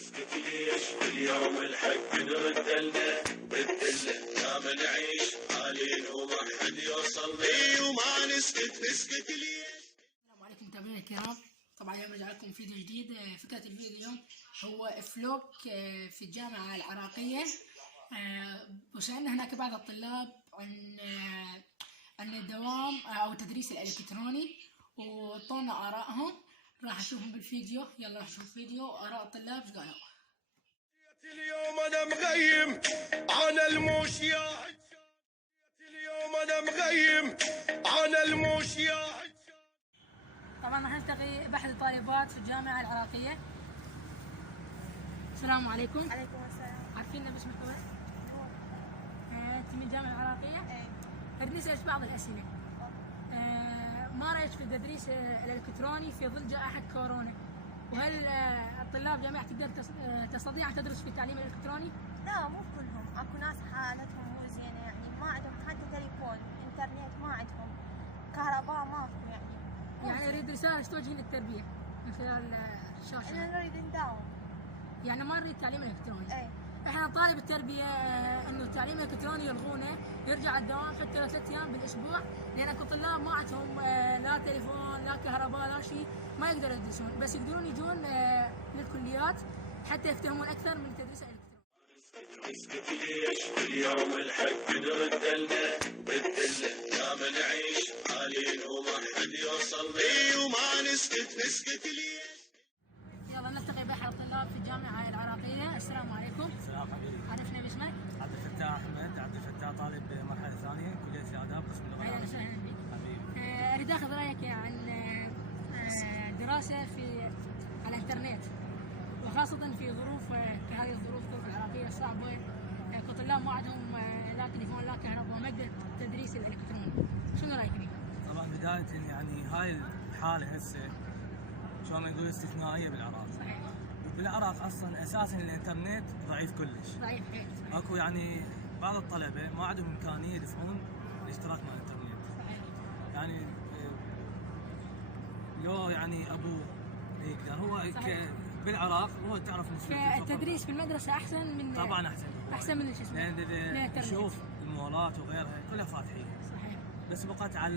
نسكت ليش اليوم الحق نردلنا بالدلة دام نعيش حالين وما حد يوصل لي وما نسكت ليش. السلام عليكم متابعينا الكرام. طبعا اليوم رجع لكم فيديو جديد. فكرة الفيديو اليوم هو فلوج في الجامعة العراقية. وسألنا هناك بعض الطلاب عن الدوام أو التدريس الإلكتروني وطونا آرائهم. راح نشوفهم بالفيديو. يلا نشوف فيديو آراء الطلاب ايش قالوا. اليوم انا مغيم على الموش يا حجاج، اليوم انا مغيم على الموش يا حجاج. طبعا راح نلتقي بأحد الطالبات في الجامعة العراقية. السلام عليكم. عليكم السلام. عارفين باسمك بس؟ انت من الجامعة العراقية؟ ايه. بدي نسألك بعض الأسئلة. ما رأيك في التدريس الإلكتروني في ظل جائحة كورونا؟ وهل الطلاب جامعة تقدر تستطيع أن تدرس في التعليم الإلكتروني؟ لا مو كلهم، اكو ناس حالتهم مو زينه، يعني ما عندهم حتى تليفون، انترنت ما عندهم، كهرباء ماكو، يعني أريد رسالة توجه للتربية من خلال الشاشة. احنا نريد نداوم. يعني ما نريد تعليم إلكتروني. ايه. احنا نطالب التربية انه التعليم الإلكتروني يلغونه، يرجع الدوام حتى لو 3 أيام بالأسبوع، لأن اكو طلاب ما عندهم لا تليفون لا كهرباء لا شيء، ما يقدروا يدرسون، بس يقدرون يجون للكليات حتى يفتهمون أكثر من التدريس الإلكتروني. نسكت ليش اليوم الحق نردلنا بالدلة دام نعيش حالين وما حد يوصل لي وما نسكت ليش. يلا نلتقي بأحد الطلاب في الجامعة العراقية. السلام عليكم. السلام حبيبي. عرفنا باسمك؟ عبد الفتاح احمد، عبد الفتاح طالب مرحله ثانيه كليه آداب قسم اللغه اهلا العربيه. وسهلا بك. حبيبي. اريد اخذ رايك عن دراسه على الانترنت، وخاصه في ظروف كهذه الظروف العراقيه صعبه. كطلاب ما عندهم لا تليفون لا كهرباء، ما يقدر التدريس الالكتروني. شنو رايك فيه؟ طبعا بدايه يعني هاي الحاله هسه شو ما يقول استثنائيه بالعراق. صحيح. بالعراق اصلا اساسا الانترنت ضعيف كلش. ضعيف حيل. اكو يعني بعض الطلبه ما عندهم امكانيه يدفعون الاشتراك مع الانترنت. صحيح. يعني لو يعني ابوه يقدر هو بالعراق هو تعرف نسبه التدريس في المدرسه احسن من طبعا احسن من شو اسمه، لان تشوف المولات وغيرها كلها فاتحين. صحيح. بس بقت على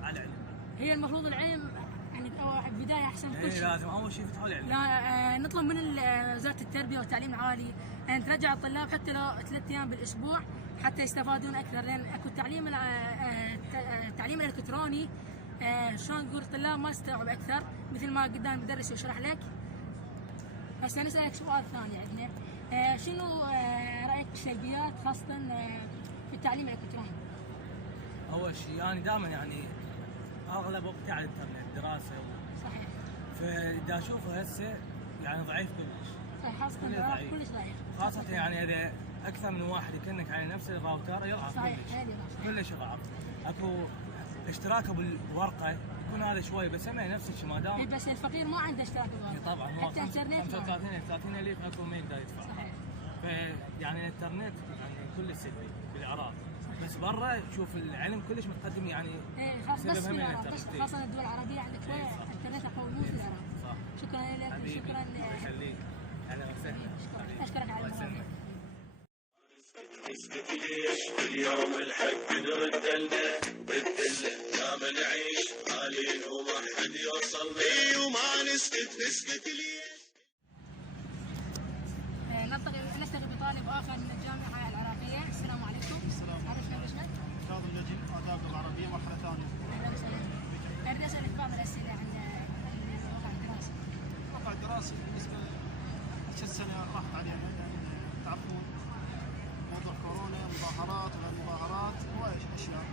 العلم. هي المفروض العلم يعني بدايه احسن كل شيء. لازم اول شيء يفتحوا العلم. لا نطلب من وزاره التربيه والتعليم العالي ان ترجع الطلاب حتى لو 3 ايام بالاسبوع حتى يستفادون اكثر، لان اكو التعليم الالكتروني شلون نقول الطلاب ما يستوعب اكثر مثل ما قدام المدرس يشرح لك. هسه نسالك سؤال ثاني عندنا. شنو رايك بالسلبيات خاصه في التعليم الالكتروني؟ اول شيء يعني دائما يعني اغلب وقتي على الانترنت دراسه. صحيح. فاذا اشوفه هسه يعني ضعيف كلش. صحيح. خاصه كلش ضعيف. خاصه يعني اذا اكثر من واحد يكنك على نفس الراوتر يضعف كلش يضعف. اكو اشتراكه بالورقه يكون هذا شوي، بس هم نفس الشيء ما دام. بس الفقير ما عنده اشتراك بالورقه. طبعا حتى انترنت 30 الف اكو ما يقدر يدفع. صحيح. يعني الانترنت يعني كل سلبي بالعراق. بس برا شوف العلم كلش متقدم يعني. ايه خاصة بس في العراق، بس خاصة الدول العربية عندك شوية انترنت قوي مو في العراق. صح. شكرا لك. شكرا. الله يخليك. اهلا وسهلا. اشكرك على الموضوع. نسكت ليش اليوم الحق نردلنا بالدلة دام نعيش حالين وما حد يوصل لي وما نسكت ليش. نلتقي بطالب آخر من الجامعة العراقية. السلام عليكم. السلام. عرفنا باسمك؟ كاظم نجم، آداب العربية مرحلة ثانية. أهلا وسهلا. أريد أسألك بعض الأسئلة عن الواقع الدراسي. الواقع الدراسي بالنسبة السنة راحت علينا، يعني تعرفون موضوع كورونا، مظاهرات وغير مظاهرات هواي أشياء.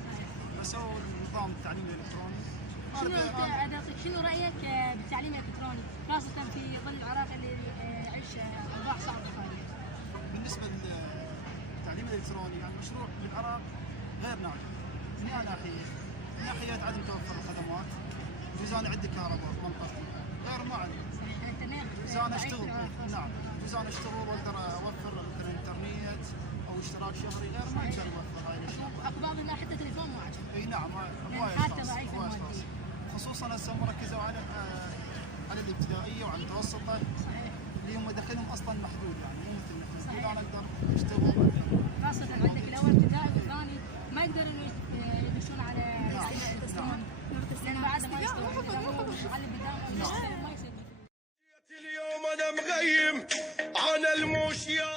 فسووا نظام التعليم الإلكتروني. شنو رأيك بالتعليم الإلكتروني خاصة في ظل العراق اللي يعيش أوضاع صعبة حاليا؟ بالنسبة للتعليم الإلكتروني يعني مشروع بالعراق غير ناجح. من ناحية، من ناحية عدم توفر الخدمات، جزء أنا عندي كهرباء في منطقتي غير ما عندي. جزء أنا أشتغل. نعم. جزء أنا أشتغل وأقدر أوفر مثلا إنترنت أو اشتراك شهري غير ما أقدر أوفر هاي الأشياء. أكو بعض الناس حتى تليفون ما عندهم. اي نعم. هواي اشخاص خصوصا هسه مركزوا على الابتدائيه وعلى المتوسطه. صحيح. اللي هم دخلهم اصلا يشتغلون بعدين. خاصة عندك الأول ابتدائي والثاني ما يقدروا يدشون على الاستلام لأن بعد ما يشتغلون يعلم قدامهم ما يصير. اليوم انا مغيم على الموش يا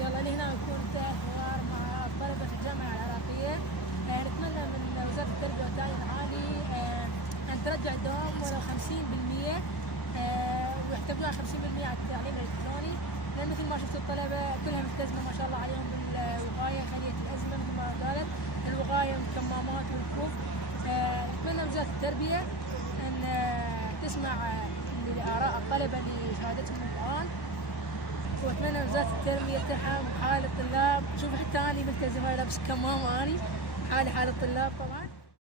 يلا لهنا نكون انتهى الحوار مع الطلبة في الجامعة العراقية. نتمنى من وزارة التربية والتعليم العالي أن ترجع الدوام ولو 50%، ويحتاجون 50% على التعليم الإلكتروني، لأن مثل ما شفتوا الطلبة كلها ملتزمة ما شاء الله عليهم بالوقاية خلية الأزمة مثل ما قالت، الوقاية والكمامات والكوف. نتمنى من وزارة التربية أن تسمع لآراء الطلبة لشهادتهم الآن، واتمنى وزارة التربية ترحم حال الطلاب. شوف حتى اني ملتزمة لابس كمامة، اني حالي حال الطلاب طبعا.